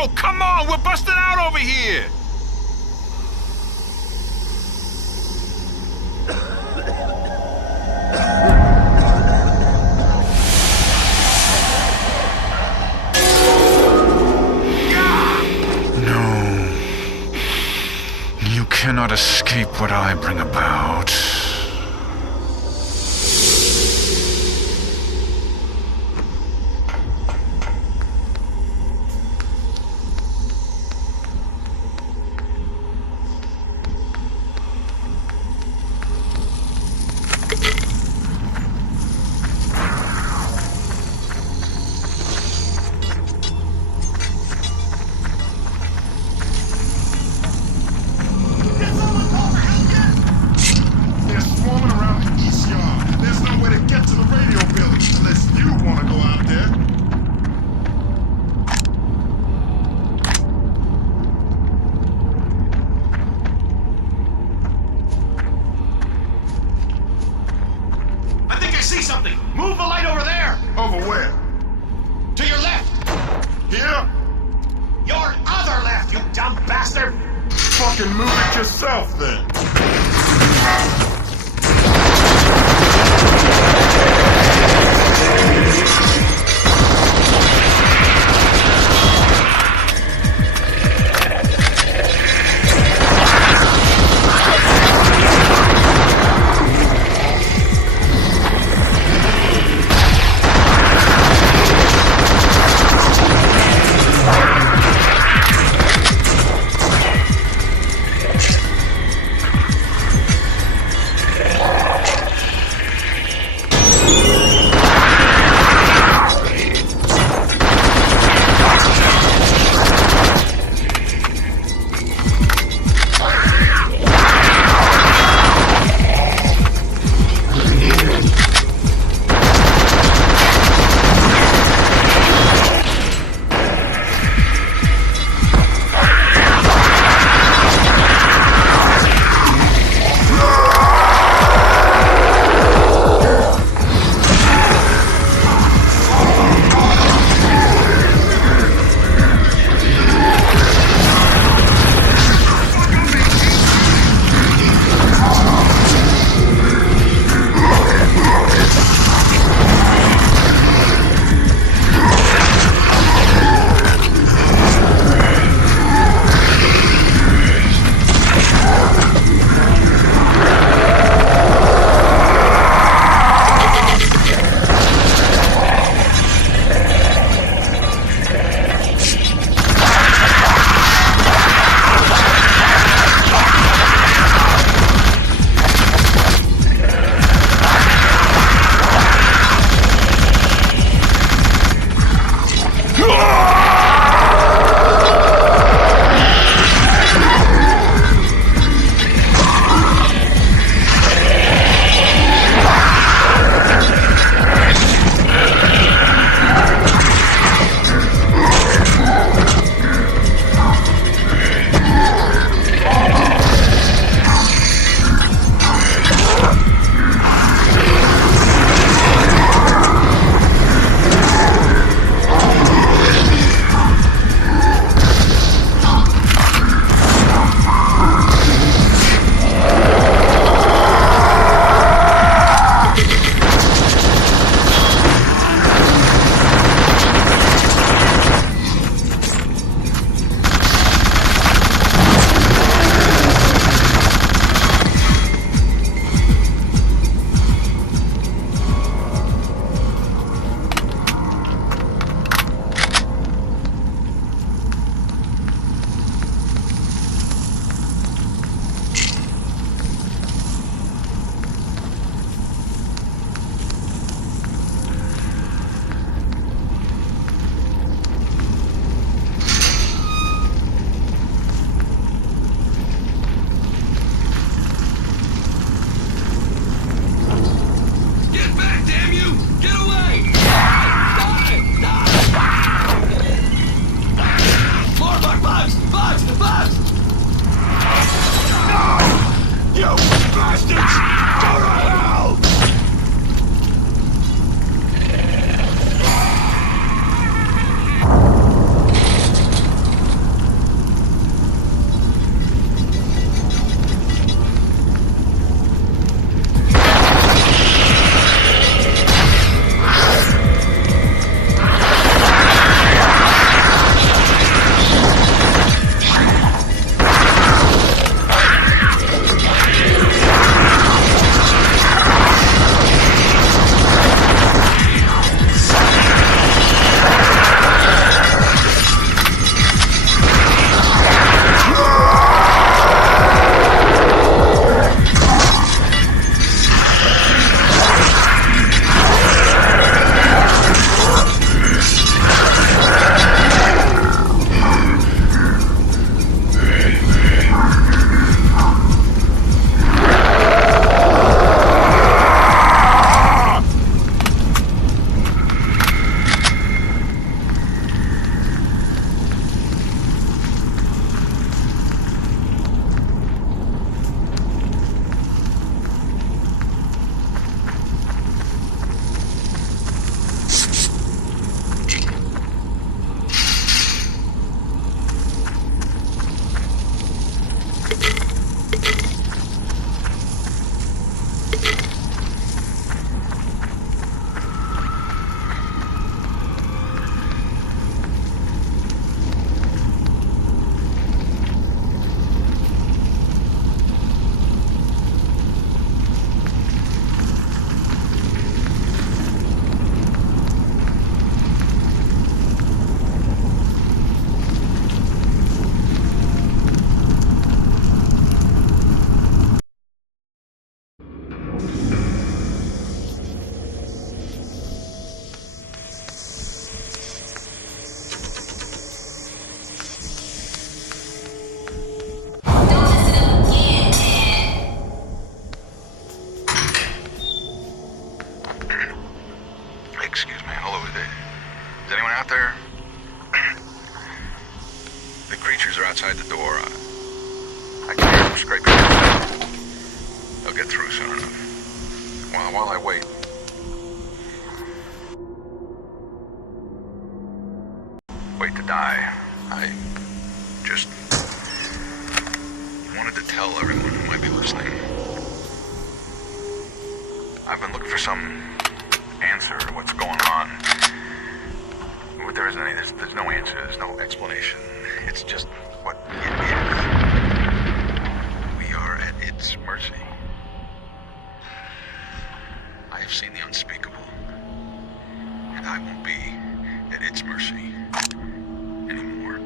Yo, come on, we're busting out over here! No. You cannot escape what I bring about. See something! Move the light over there! Over where? To your left! Here? Your other left, you dumb bastard! Fucking move it yourself then. Is anyone out there? The creatures are outside the door. I can hear them scraping. They'll get through soon enough. While I wait. Wait to die. I just wanted to tell everyone who might be listening. I've been looking for some answer to what's going on. But there isn't any. There's no answer. There's no explanation. It's just what it is. We are at its mercy. I have seen the unspeakable, and I won't be at its mercy anymore.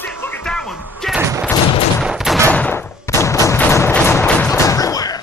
Shit, look at that one! Get it! Everywhere!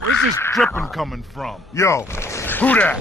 Where's this dripping coming from? Yo, who that?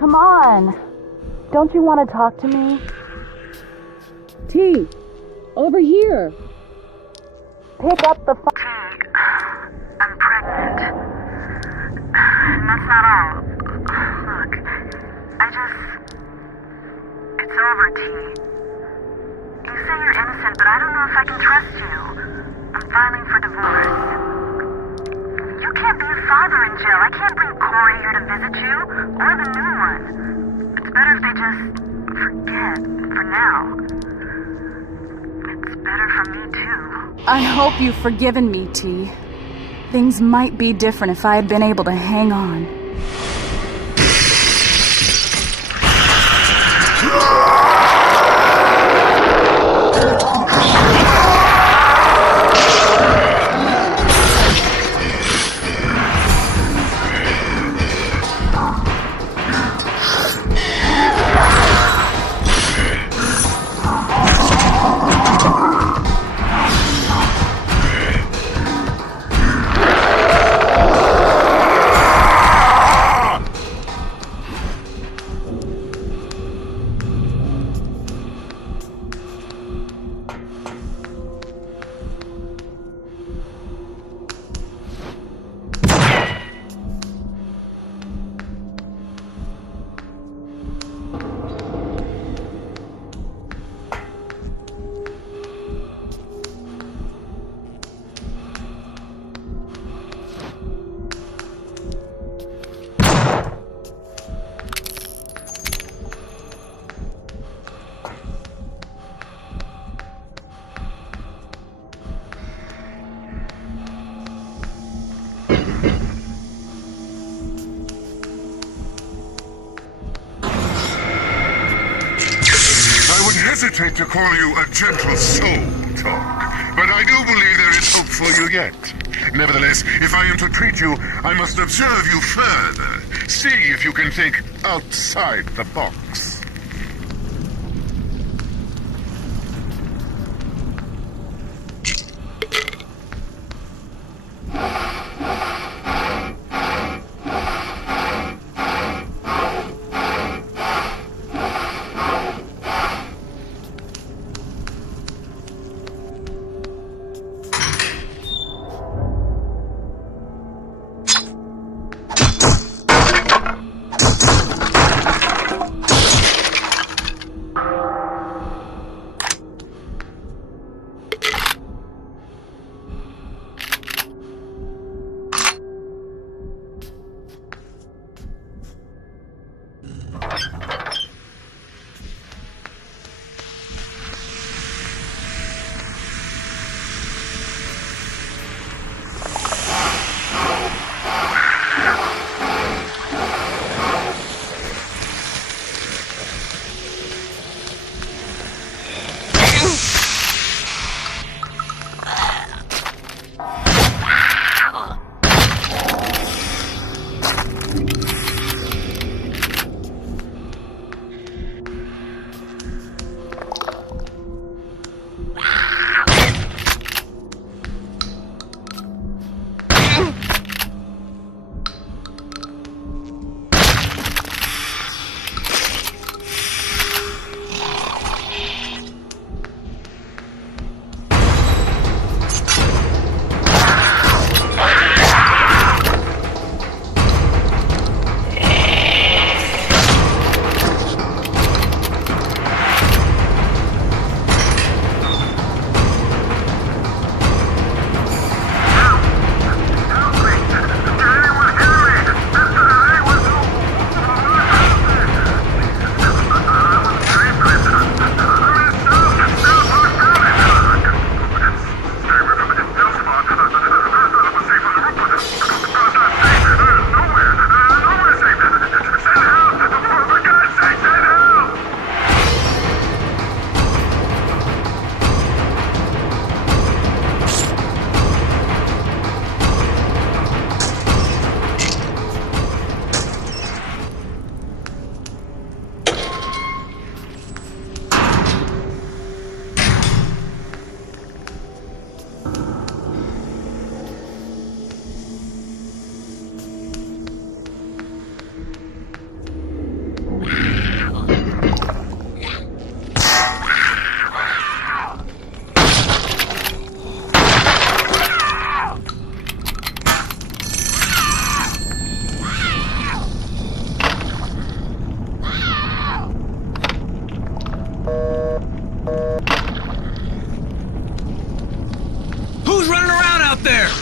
Come on. Don't you want to talk to me? T, over here. Pick up the phone. T, I'm pregnant. And that's not all. Look, it's over, T. You say you're innocent, but I don't know if I can trust you. I'm filing for divorce. You can't be a father in jail. I can't bring Corey here to visit you, or the new one. It's better if they just forget, for now. It's better for me, too. I hope you've forgiven me, T. Things might be different if I had been able to hang on. Hesitate to call you a gentle soul, Talk, but I do believe there is hope for you yet. Nevertheless, if I am to treat you, I must observe you further. See if you can think outside the box. out there!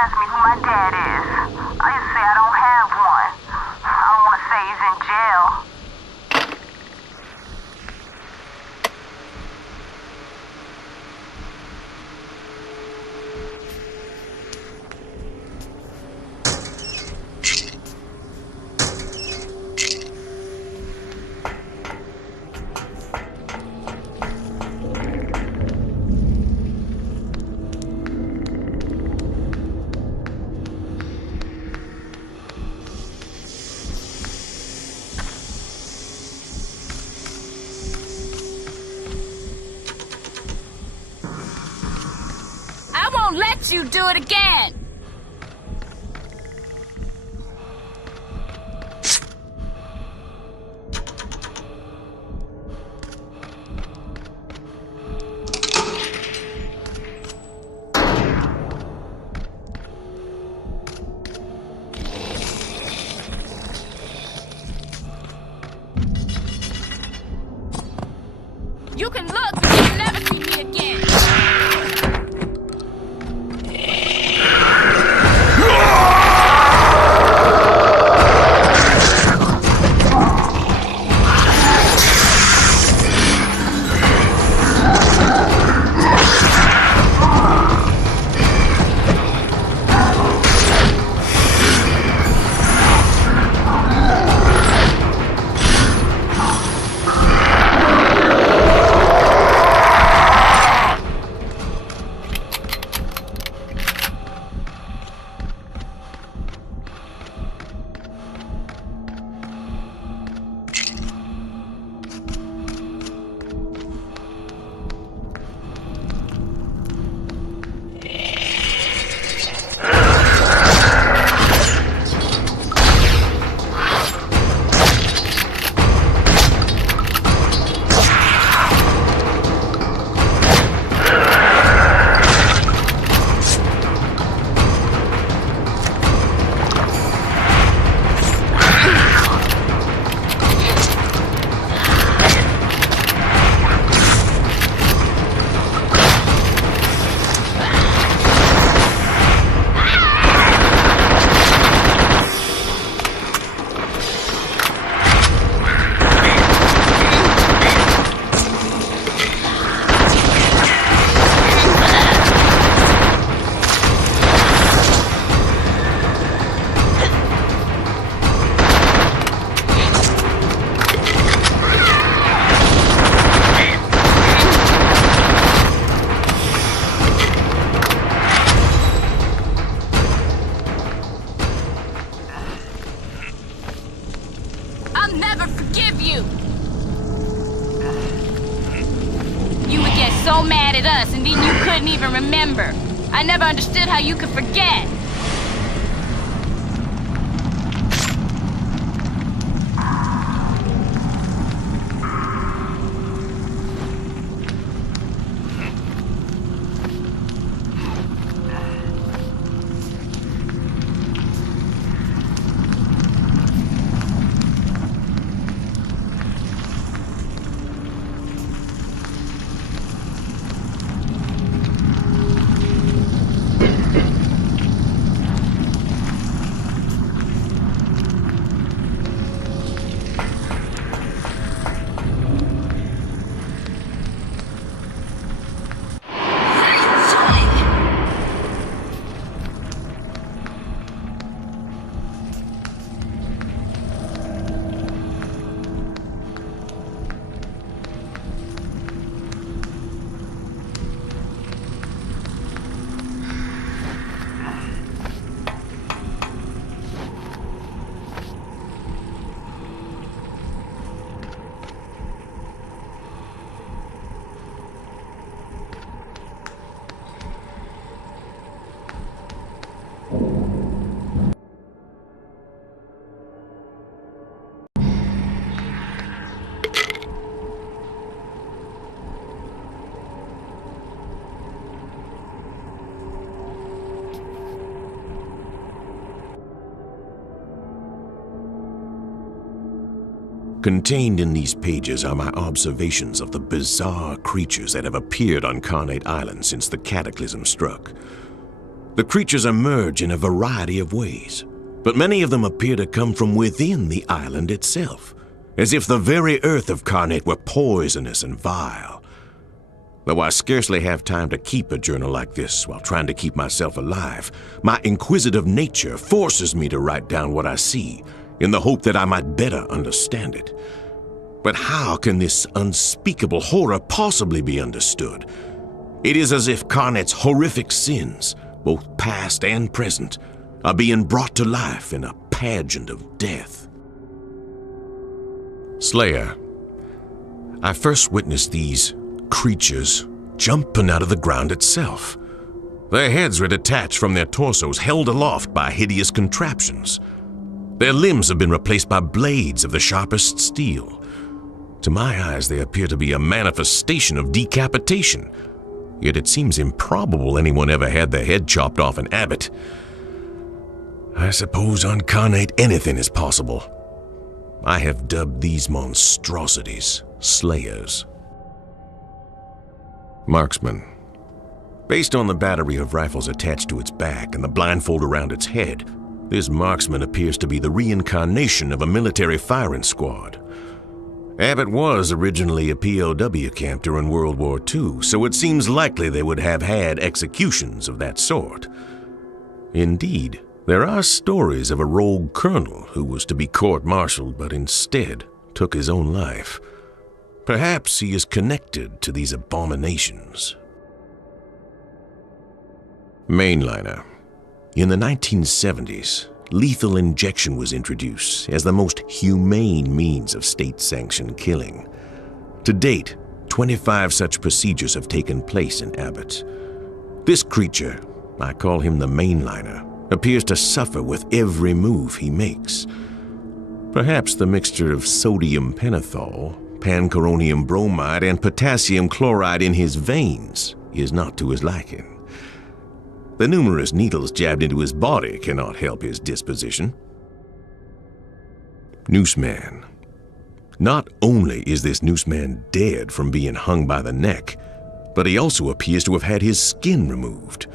ask me who my dad is. I just say I don't have one. I don't want to say he's in jail. Let you do it again! You can look, but you'll never see me again! I'll never forgive you! You would get so mad at us, and then you couldn't even remember. I never understood how you could forget. Contained in these pages are my observations of the bizarre creatures that have appeared on Carnate Island since the cataclysm struck. The creatures emerge in a variety of ways, but many of them appear to come from within the island itself, as if the very earth of Carnate were poisonous and vile. Though I scarcely have time to keep a journal like this while trying to keep myself alive, my inquisitive nature forces me to write down what I see, in the hope that I might better understand it. But how can this unspeakable horror possibly be understood? It is as if Carnate's horrific sins, both past and present, are being brought to life in a pageant of death. Slayer, I first witnessed these creatures jumping out of the ground itself. Their heads were detached from their torsos, held aloft by hideous contraptions. Their limbs have been replaced by blades of the sharpest steel. To my eyes, they appear to be a manifestation of decapitation. Yet it seems improbable anyone ever had their head chopped off in Abbott. I suppose on Carnate anything is possible. I have dubbed these monstrosities Slayers. Marksman. Based on the battery of rifles attached to its back and the blindfold around its head, this marksman appears to be the reincarnation of a military firing squad. Abbott was originally a POW camp during World War II, so it seems likely they would have had executions of that sort. Indeed, there are stories of a rogue colonel who was to be court-martialed but instead took his own life. Perhaps he is connected to these abominations. Mainliner. In the 1970s, lethal injection was introduced as the most humane means of state-sanctioned killing. To date, 25 such procedures have taken place in Abbott. This creature, I call him the Mainliner, appears to suffer with every move he makes. Perhaps the mixture of sodium pentothal, pancuronium bromide, and potassium chloride in his veins is not to his liking. The numerous needles jabbed into his body cannot help his disposition. Nooseman. Not only is this Nooseman dead from being hung by the neck, but he also appears to have had his skin removed.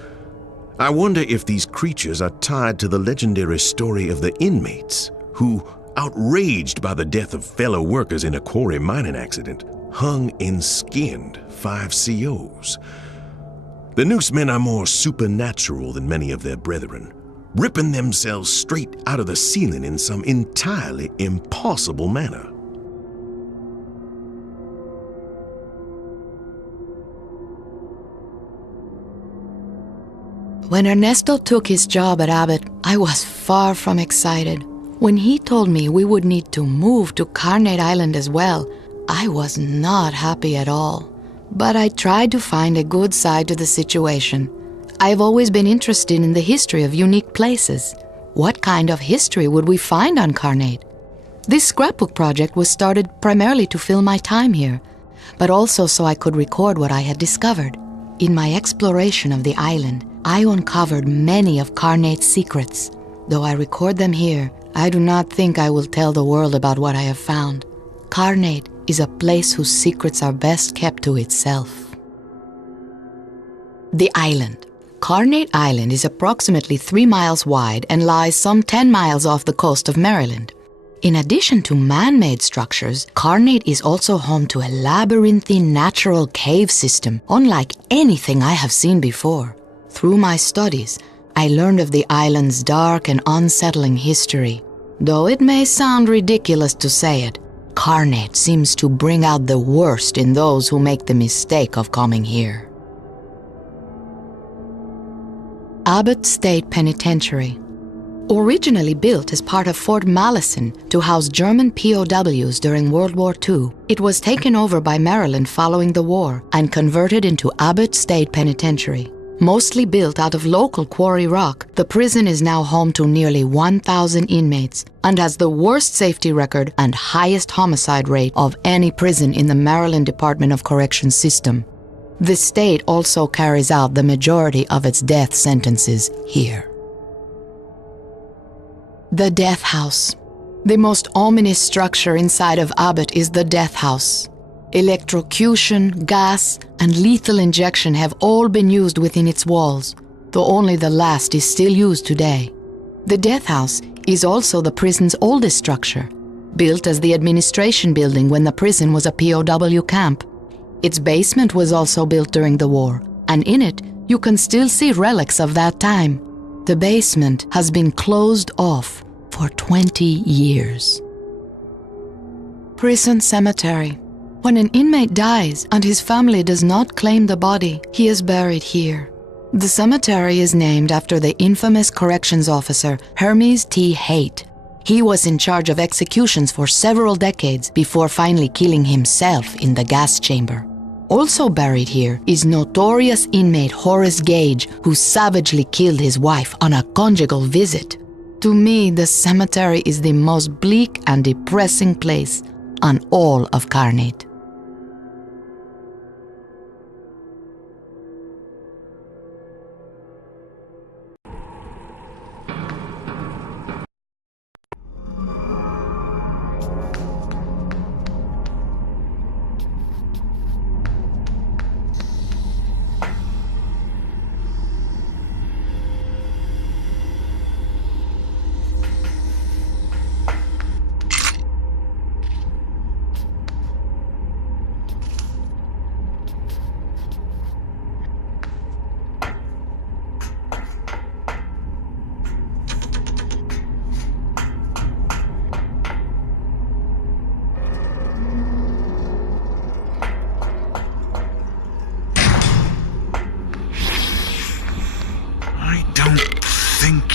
I wonder if these creatures are tied to the legendary story of the inmates who, outraged by the death of fellow workers in a quarry mining accident, hung and skinned 5 COs. The Noosemen are more supernatural than many of their brethren, ripping themselves straight out of the ceiling in some entirely impossible manner. When Ernesto took his job at Abbott, I was far from excited. When he told me we would need to move to Carnate Island as well, I was not happy at all. But I tried to find a good side to the situation. I've always been interested in the history of unique places. What kind of history would we find on Carnate? This scrapbook project was started primarily to fill my time here, but also so I could record what I had discovered. In my exploration of the island, I uncovered many of Carnate's secrets. Though I record them here, I do not think I will tell the world about what I have found. Carnate is a place whose secrets are best kept to itself. The island. Carnate Island is approximately 3 miles wide and lies some 10 miles off the coast of Maryland. In addition to man-made structures, Carnate is also home to a labyrinthine natural cave system unlike anything I have seen before. Through my studies, I learned of the island's dark and unsettling history. Though it may sound ridiculous to say it, Carnate seems to bring out the worst in those who make the mistake of coming here. Abbott State Penitentiary. Originally built as part of Fort Malison to house German POWs during World War II, it was taken over by Maryland following the war and converted into Abbott State Penitentiary. Mostly built out of local quarry rock, the prison is now home to nearly 1,000 inmates and has the worst safety record and highest homicide rate of any prison in the Maryland Department of Corrections system. The state also carries out the majority of its death sentences here. The Death House. The most ominous structure inside of Abbott is the Death House. Electrocution, gas, and lethal injection have all been used within its walls. though only the last is still used today. The death house is also the prison's oldest structure, built as the administration building when the prison was a POW camp. Its basement was also built during the war, and in it you can still see relics of that time. The basement has been closed off for 20 years. Prison cemetery. When an inmate dies and his family does not claim the body, he is buried here. The cemetery is named after the infamous corrections officer Hermes T. Haight. He was in charge of executions for several decades before finally killing himself in the gas chamber. Also buried here is notorious inmate Horace Gage, who savagely killed his wife on a conjugal visit. To me, the cemetery is the most bleak and depressing place on all of Carnate.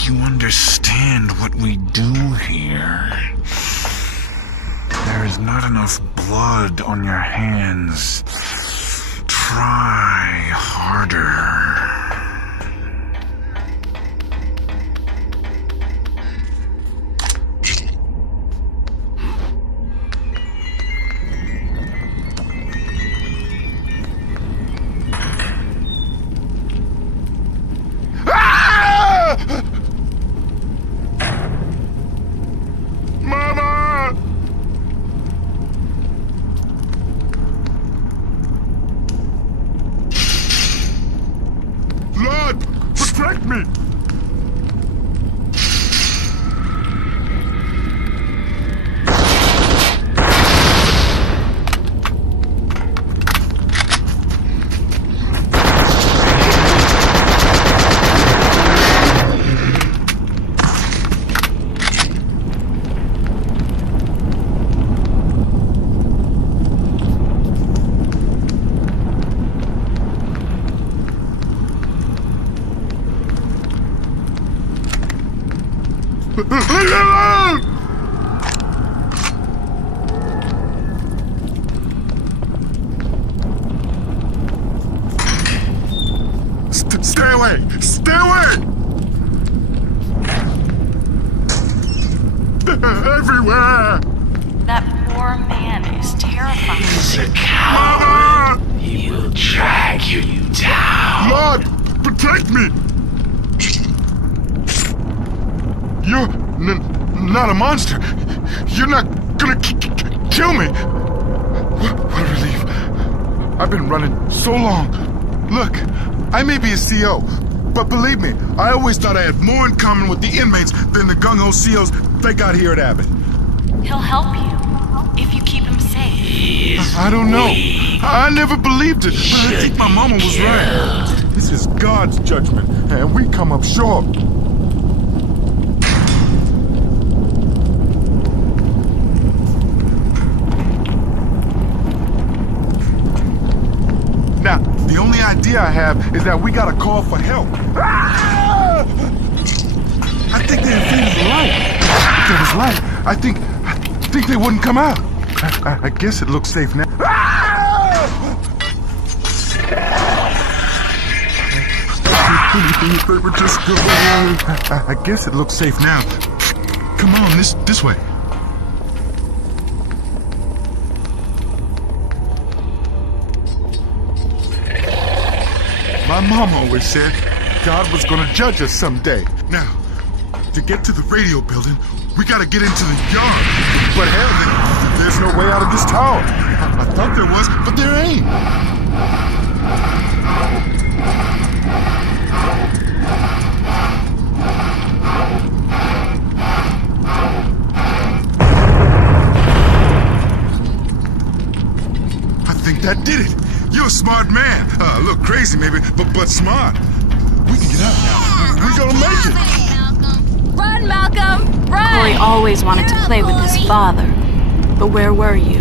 You understand what we do here. There is not enough blood on your hands. Try harder. Protect me! Leave me alone! Stay away! Stay away! Everywhere! That poor man is terrified. He's a coward. Mama! He will drag you down. Lord, protect me! You're not a monster. You're not gonna kill me. What a relief. I've been running so long. Look, I may be a CO, but believe me, I always thought I had more in common with the inmates than the gung-ho COs they got here at Abbott. He'll help you if you keep him safe. I don't know. I never believed it, but I think my mama was right. This is God's judgment, and we come up short. Now, the only idea I have is that we gotta call for help. Ah! I think they invaded the light. If there was light, I think they wouldn't come out. I guess it looks safe now. Ah! They would just go away. I guess it looks safe now. Come on, this way. My mom always said God was gonna judge us someday. Now, to get to the radio building, we gotta get into the yard. But hell, there's no way out of this tower. I thought there was, but there ain't. a smart man. A little crazy maybe, but smart. We can get out now. We're gonna make it. Run, Malcolm! Run! Corey always wanted to play with his father. But where were you?